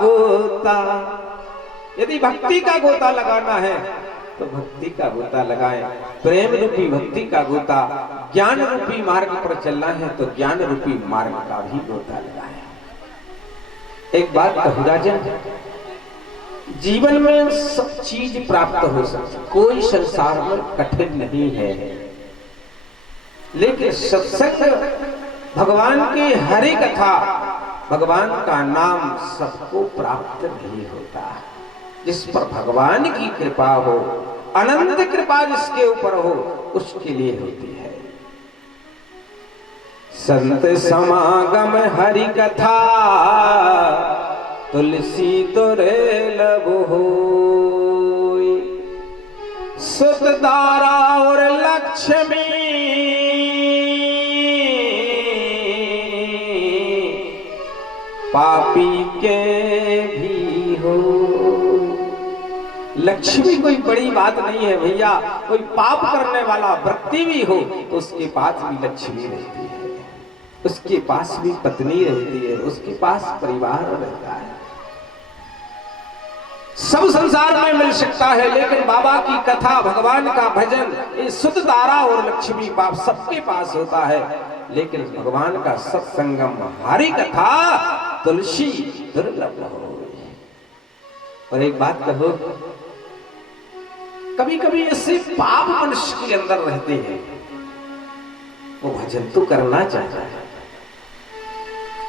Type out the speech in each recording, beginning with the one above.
गोता। यदि भक्ति का गोता लगाना है तो भक्ति का गोता लगाएं, प्रेम रूपी भक्ति का गोता। ज्ञान रूपी मार्ग पर चलना है तो ज्ञान रूपी मार्ग का भी गोता लगाएं। एक बात कहूं राजन, जीवन में सब चीज प्राप्त हो सकती, कोई संसार में कठिन नहीं है, लेकिन सत्संग, भगवान की हरि कथा, भगवान का नाम सबको प्राप्त नहीं होता। जिस पर भगवान की कृपा हो, अनंत कृपा जिसके ऊपर हो, उसके लिए होती है। संत समागम हरि कथा, तुलसी दुर्लभ होय। सुत दारा और लक्ष्मी, पापी के भी हो। लक्ष्मी कोई बड़ी बात नहीं है भैया, कोई पाप करने वाला व्यक्ति भी हो तो उसके पास भी लक्ष्मी रहती है, उसके पास भी पत्नी रहती है, उसके पास परिवार रहता है। सब संसार में मिल सकता है, लेकिन बाबा की कथा, भगवान का भजन, ये शुद्ध तारा और लक्ष्मी बाप सबके पास होता है। लेकिन भगवान का सत्संगम हरि कथा, तुलसी दुर्लभ हो। और एक बात कहो, कभी कभी ऐसे पाप मनुष्य के अंदर रहते हैं, वो भजन तो करना चाहता है,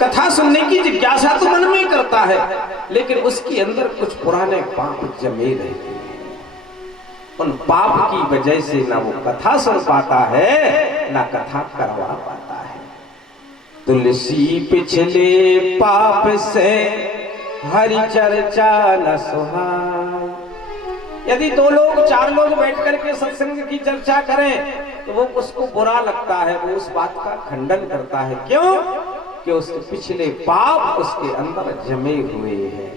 कथा सुनने की जिज्ञासा तो मन में करता है, लेकिन उसके अंदर कुछ पुराने पाप जमे रहते हैं। उन पाप की वजह से ना वो कथा सुन पाता है, ना कथा करवा पाता है। तुलसी पिछले पाप से हरि चर्चा न सुहाय। यदि 2 लोग 4 लोग बैठ करके सत्संग की चर्चा करें तो वो उसको बुरा लगता है, वो उस बात का खंडन करता है। क्यों? कि उसके पिछले पाप उसके अंदर जमे हुए हैं।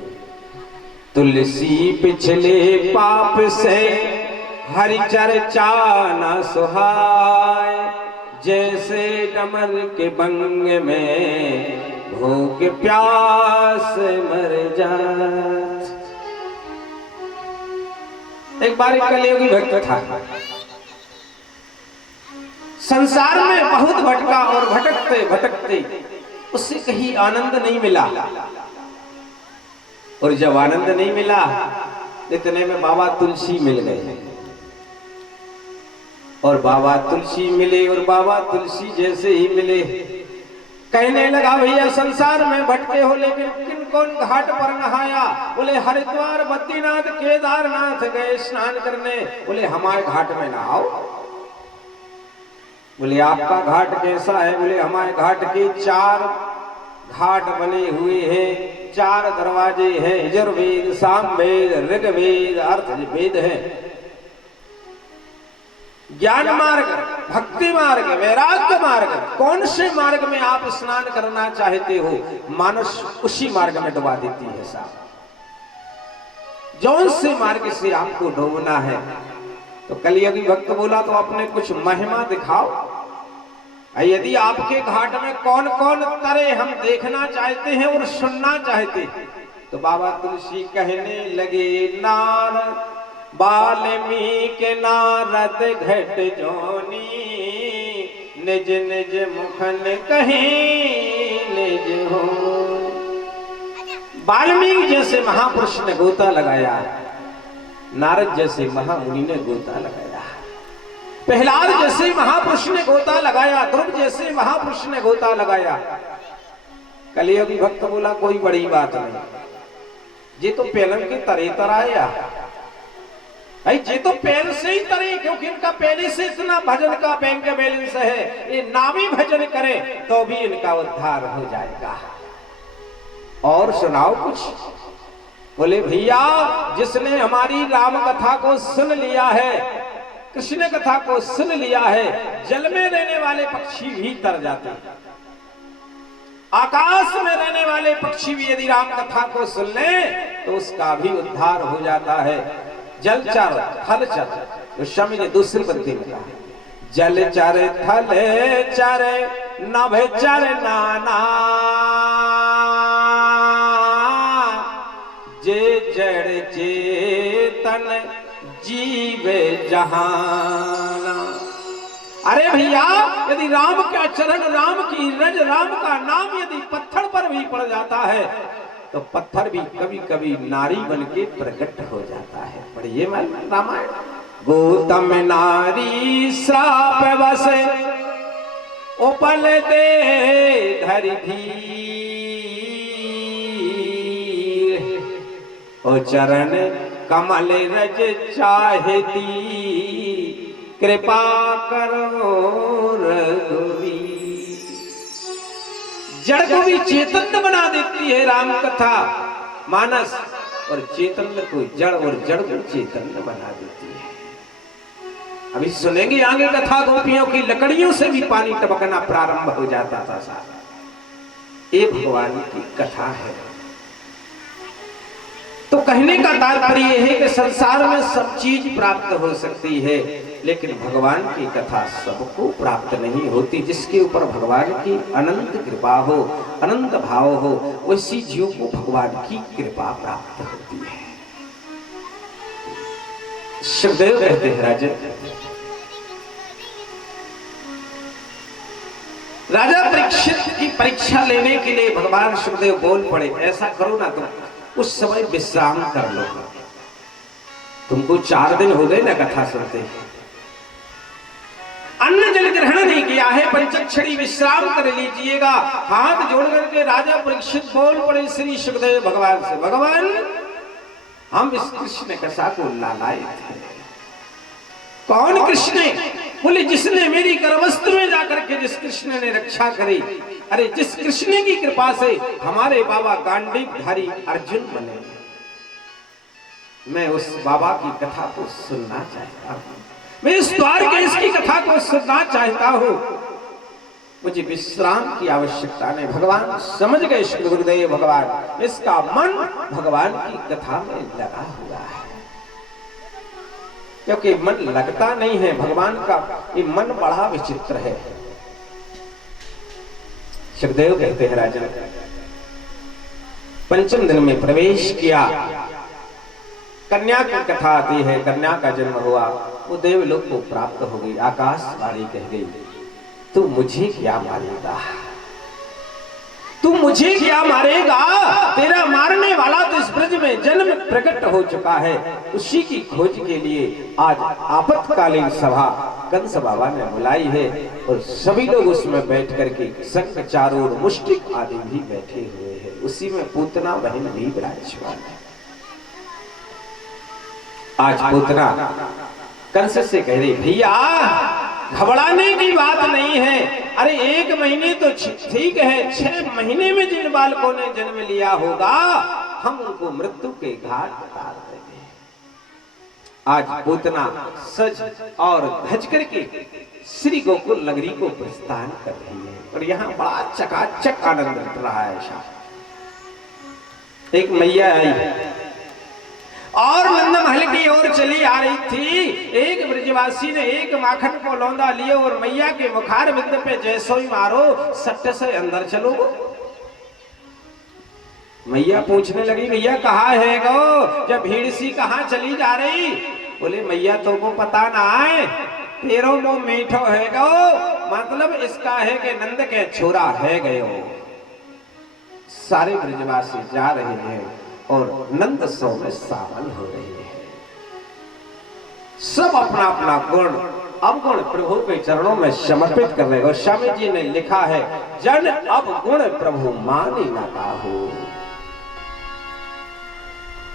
तुलसी पिछले पाप से हरि चर्चा न सुहाय। जैसे डमर के बंग में भूख प्यास मर जात। एक बार एक कलियुगी भक्त था, संसार में बहुत भटका और भटकते भटकते उससे कहीं आनंद नहीं मिला। और जब आनंद नहीं मिला, इतने में बाबा तुलसी मिल गए। और बाबा तुलसी मिले, और बाबा तुलसी जैसे ही मिले, कहने लगा, भैया संसार में भटके हो, लेकिन किन कौन घाट पर नहाया? बोले हरिद्वार, बद्रीनाथ, केदारनाथ गए स्नान करने। बोले हमारे घाट में नहाओ। बोले आपका घाट कैसा है? बोले हमारे घाट के 4 घाट बने हुए हैं, 4 दरवाजे हैं, यजुर्वेद, सामवेद, ऋग्वेद, अर्थवेद है। ज्ञान मार्ग, भक्ति मार्ग, वैराग्य मार्ग, कौन से मार्ग में आप स्नान करना चाहते हो? मानस उसी मार्ग में डुबा देती है साहब। जौन से मार्ग से आपको डूबना है। तो कलियुगी भक्त बोला, तो अपने कुछ महिमा दिखाओ। यदि आपके घाट में कौन कौन तरे हम देखना चाहते हैं और सुनना चाहते हैं। तो बाबा तुलसी कहने लगे, नारद वाल्मीकि नारद घट जोनी, निज निज मुखन कहीं निज हो। वाल्मीकि जैसे महापुरुष ने गोता लगाया, नारद जैसे महामुनि ने गोता लगाया, प्रहलाद जैसे महापुरुष ने गोता लगाया, ध्रुव जैसे महापुरुष ने गोता लगाया। कलियुगी भक्त बोला, कोई बड़ी बात नहीं, ये तो पेलन के तरे तराया। ये तो पहले से ही तरे, क्योंकि इनका पहले से इतना भजन का बैंक बैलेंस है। ये नामी भजन करें तो भी इनका उद्धार हो जाएगा। और सुनाओ कुछ। बोले भैया, जिसने हमारी राम कथा को सुन लिया है, कृष्ण कथा को सुन लिया है, जल में रहने वाले पक्षी भी तर जाते हैं। आकाश में रहने वाले पक्षी भी यदि राम कथा को सुन ले तो उसका भी उद्धार हो जाता है। जल चर थल चर, तो शमी ने दूसरी पंक्ति में कहा, जल चर थल चर नभ चर नाना, जे जड़ चेतन जीवे जहाना। अरे भैया, यदि राम का चरण, राम की रज, राम का नाम यदि पत्थर पर भी पड़ जाता है तो पत्थर भी कभी कभी नारी बन के प्रकट हो जाता है। पढ़िए रामायण। गौतम नारी श्राप बसे उपल दे धरि धीर, ओ चरण कमल रज चाहती, कृपा करो रघुवीर। जड़ को भी चेतन बना देती है राम कथा मानस, और चेतन को जड़ और जड़ को चेतन बना देती है। अभी सुनेंगे आगे कथा, गोपियों की लकड़ियों से भी पानी टपकना प्रारंभ हो जाता था साहब। ये भगवान की कथा है। तो कहने का तात्पर्य है कि संसार में सब चीज प्राप्त हो सकती है, लेकिन भगवान की कथा सबको प्राप्त नहीं होती। जिसके ऊपर भगवान की अनंत कृपा हो, अनंत भाव हो, उसी जीव को भगवान की कृपा प्राप्त होती है। शिवदेव कहते हैं राजा परीक्षित की परीक्षा लेने के लिए भगवान शिवदेव बोल पड़े, ऐसा करो ना, तुम उस समय विश्राम कर लो। तुमको 4 दिन हो गए ना कथा सुनते, अन्न जल ग्रहण नहीं किया है, पंचक्षणी विश्राम कर लीजिएगा। हाथ जोड़ करके राजा परीक्षित बोल पड़े श्री सुखदेव भगवान से, भगवान हम इस कृष्ण कथा को लालाए थे। कौन कृष्ण? बोले जिसने मेरी करवस्त्र में जाकर के जिस कृष्ण ने रक्षा करी। अरे जिस कृष्ण की कृपा से हमारे बाबा गांडीवधारी अर्जुन बने, मैं उस बाबा की कथा को सुनना चाहता हूं, मैं इस द्वारकेश की कथा को सुनना चाहता हूं। मुझे विश्राम की आवश्यकता नहीं। भगवान समझ गए, श्री गुरुदेव भगवान, इसका मन भगवान की कथा में लगा हुआ है, क्योंकि मन लगता नहीं है भगवान का। ये मन बड़ा विचित्र है। शिवदेव कहते हैं राजन, पंचम दिन में प्रवेश किया, कन्या की कथा आती है। कन्या का जन्म हुआ, वो देवलोक को प्राप्त हो गई। आकाशवाणी कह गई, तू मुझे क्या मारेगा, तू मुझे क्या मारेगा, तेरा मारने वाला तो इस ब्रज में जन्म प्रकट हो चुका है। उसी की खोज के लिए आज आपातकालीन सभा कंस बाबा ने बुलाई है, और सभी लोग उसमें बैठ करके संग चारों मुष्टिक आदि भी बैठे हुए हैं। उसी में पूतना बहन भी विराजमान है। आज पूतना कंस से कह रही, भैया घबराने की बात नहीं है। अरे 1 महीने तो ठीक है, 6 महीने में जिन बालकों ने जन्म लिया होगा, हम उनको मृत्यु के घाट उतार देंगे। आज पूतना सज और धज करके श्री गोकुल नगरी को प्रस्थान कर रही है, और यहाँ बड़ा चकाचक आनंद लुट रहा है। एक मैया आई और नंद महल की ओर चली आ रही थी। एक ब्रजवासी ने एक माखन को लौंदा लिए और मैया के मुखार बिंद पे जैसो ही मारो, सट्ट से अंदर चलो। मैया पूछने लगी, भैया कहाँ है गो, जब भीड़ सी कहाँ चली जा रही? बोले मैया तुमको पता ना है, तेरो मुंह मीठो है गो, मतलब इसका है कि नंद के छोरा है गयो। सारे ब्रजवासी जा रहे हैं और नंद सौ में शामिल हो रहे हैं। सब अपना अपना गुण अवगुण प्रभु के चरणों में समर्पित कर रहे हैं। स्वामी जी ने लिखा है, जन अब गुण प्रभु मानी न काहू,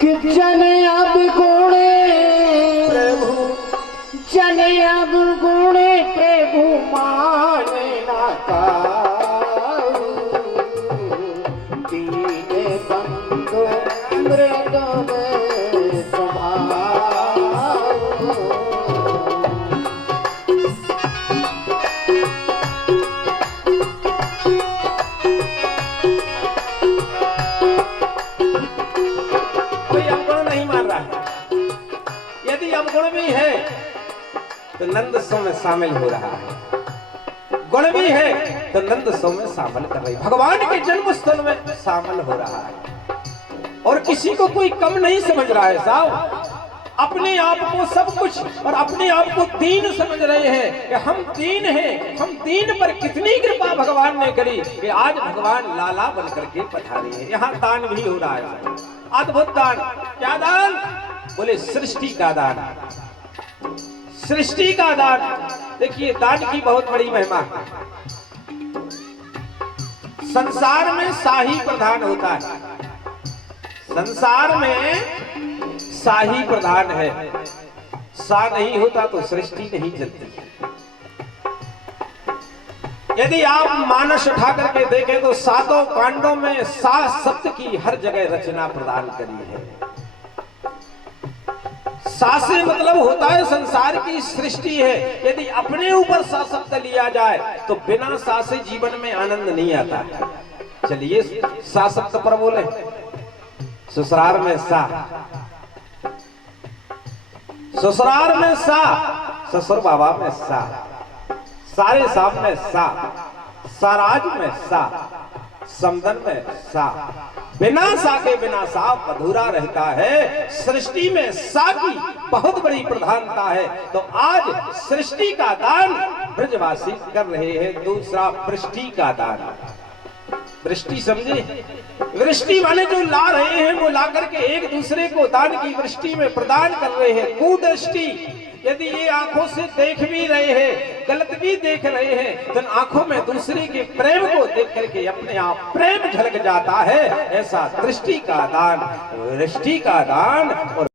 कि जन अब गुण प्रभु, जन अब गुण प्रभु माने न काहू, दीन बंधु मृदु स्वभाव। गुण भी है तो नंद सौ में शामिल हो रहा है, गुण भी है तो नंद सौ में शामिल कर रही, भगवान के जन्म स्थल में शामिल हो रहा है। और किसी को कोई कम नहीं समझ रहा है साहब। अपने आप को सब कुछ और अपने आप को दीन समझ रहे हैं कि हम दीन हैं। हम दीन पर कितनी कृपा भगवान ने करी कि आज भगवान लाला बन करके पधारे हैं। यहाँ दान भी हो रहा है, अद्भुत दान। क्या दान? बोले सृष्टि का दान, सृष्टि का दान। देखिए दान की बहुत बड़ी महिमा है। संसार में शाही प्रधान होता है, संसार में शाही प्रधान है। सा नहीं होता तो सृष्टि नहीं चलती। यदि आप मानस उठा करके देखें तो सातों कांडों में सा शब्द की हर जगह रचना प्रदान करी है। सा से मतलब होता है संसार की सृष्टि है। यदि अपने ऊपर सा शब्द लिया जाए तो बिना सा से जीवन में आनंद नहीं आता। चलिए सा शब्द पर बोले। ससुराल में सा, ससुराल में सा, ससुर बाबा में सा, सारे साम में सा, साराज में सा, समदन में सा। बिना सा के बिना सा अधूरा रहता है। सृष्टि में सा की बहुत बड़ी प्रधानता है। तो आज सृष्टि का दान ब्रजवासी कर रहे हैं। दूसरा वृष्टि का दान। वृष्टि समझे? वृष्टि माने जो ला रहे हैं वो ला करके एक दूसरे को दान की वृष्टि में प्रदान कर रहे हैं। कुदृष्टि, यदि ये आंखों से देख भी रहे हैं, गलत भी देख रहे हैं, तो आंखों में दूसरे के प्रेम को देख करके अपने आप प्रेम झलक जाता है। ऐसा दृष्टि का दान, वृष्टि का दान और